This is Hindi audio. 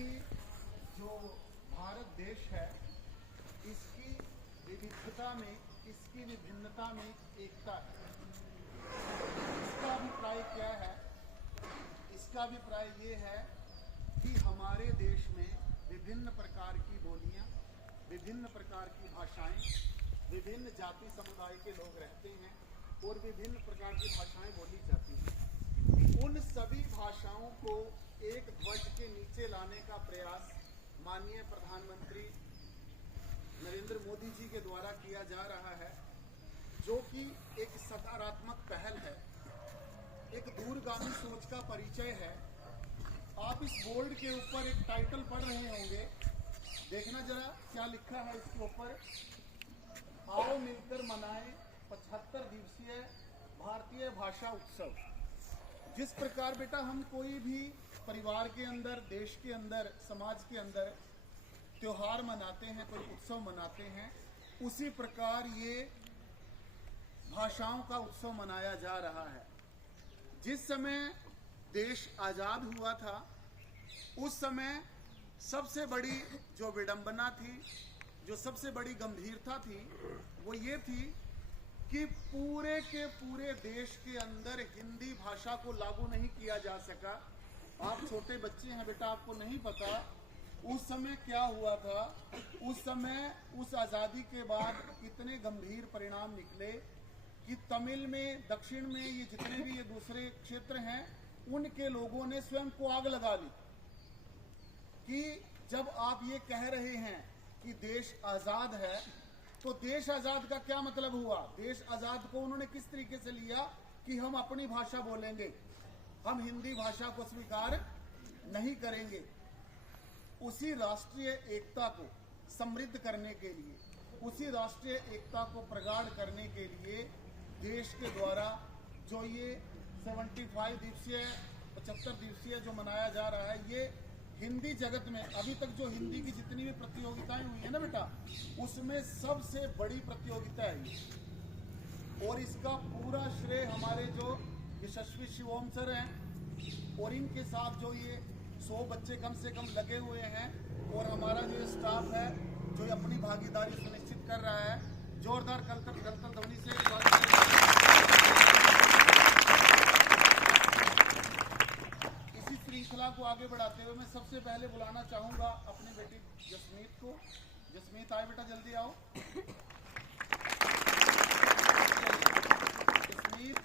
कि जो भारत देश है इसकी विविधता में, इसकी विभिन्नता में एकता है। इसका अभिप्राय क्या है? इसका अभिप्राय ये है कि हमारे देश में विभिन्न प्रकार की बोलियां, विभिन्न प्रकार की भाषाएं, विभिन्न जाति समुदाय के लोग रहते हैं और विभिन्न प्रकार की भाषाएं बोली जाती हैं। उन सभी भाषाओं को एक ध्वज के नीचे लाने का प्रयास माननीय प्रधानमंत्री नरेंद्र मोदी जी के द्वारा किया जा रहा है, जो कि एक सकारात्मक पहल है, एक दूरगामी सोच का परिचय है। आप इस बोर्ड के ऊपर एक टाइटल पढ़ रहे होंगे, देखना जरा क्या लिखा है इसके ऊपर। आओ मिलकर मनाएं 75 दिवसीय भारतीय भाषा उत्सव। जिस प्रकार बेटा हम कोई भी परिवार के अंदर, देश के अंदर, समाज के अंदर त्योहार मनाते हैं, कोई उत्सव मनाते हैं, उसी प्रकार ये भाषाओं का उत्सव मनाया जा रहा है। जिस समय देश आजाद हुआ था उस समय सबसे बड़ी जो विडंबना थी, जो सबसे बड़ी गंभीरता थी, वो ये थी कि पूरे के पूरे देश के अंदर हिंदी भाषा को लागू नहीं किया जा सका। आप छोटे बच्चे हैं बेटा, आपको नहीं पता उस समय क्या हुआ था। उस समय उस आज़ादी के बाद इतने गंभीर परिणाम निकले कि तमिल में, दक्षिण में, ये जितने भी ये दूसरे क्षेत्र हैं, उनके लोगों ने स्वयं को आग लगा ली कि जब आप ये कह रहे हैं कि देश आजाद है, तो देश आजाद का क्या मतलब हुआ? देश आजाद को उन्होंने किस तरीके से लिया कि हम अपनी भाषा बोलेंगे, हम हिंदी भाषा को स्वीकार नहीं करेंगे। उसी राष्ट्रीय एकता को समृद्ध करने के लिए, उसी राष्ट्रीय एकता को प्रगाढ़ करने के लिए देश के द्वारा जो ये 75 दिवसीय, 75 दिवसीय जो मनाया जा रहा है, ये हिंदी जगत में अभी तक जो हिंदी की जितनी भी प्रतियोगिताएं हुई है ना बेटा, उसमें सबसे बड़ी प्रतियोगिता है ये। और इसका पूरा श्रेय हमारे जो यशस्वी शिवोम सर हैं और इनके साथ जो ये 100 बच्चे कम से कम लगे हुए हैं, और हमारा जो स्टाफ है जो अपनी भागीदारी सुनिश्चित कर रहा है। जोरदार करतल ध्वनि से इसी श्रृंखला को आगे बढ़ाते हुए मैं सबसे पहले बुलाना चाहूंगा अपनी बेटी जसमीत को। जसमीत आए बेटा, जल्दी आओ। जसमीत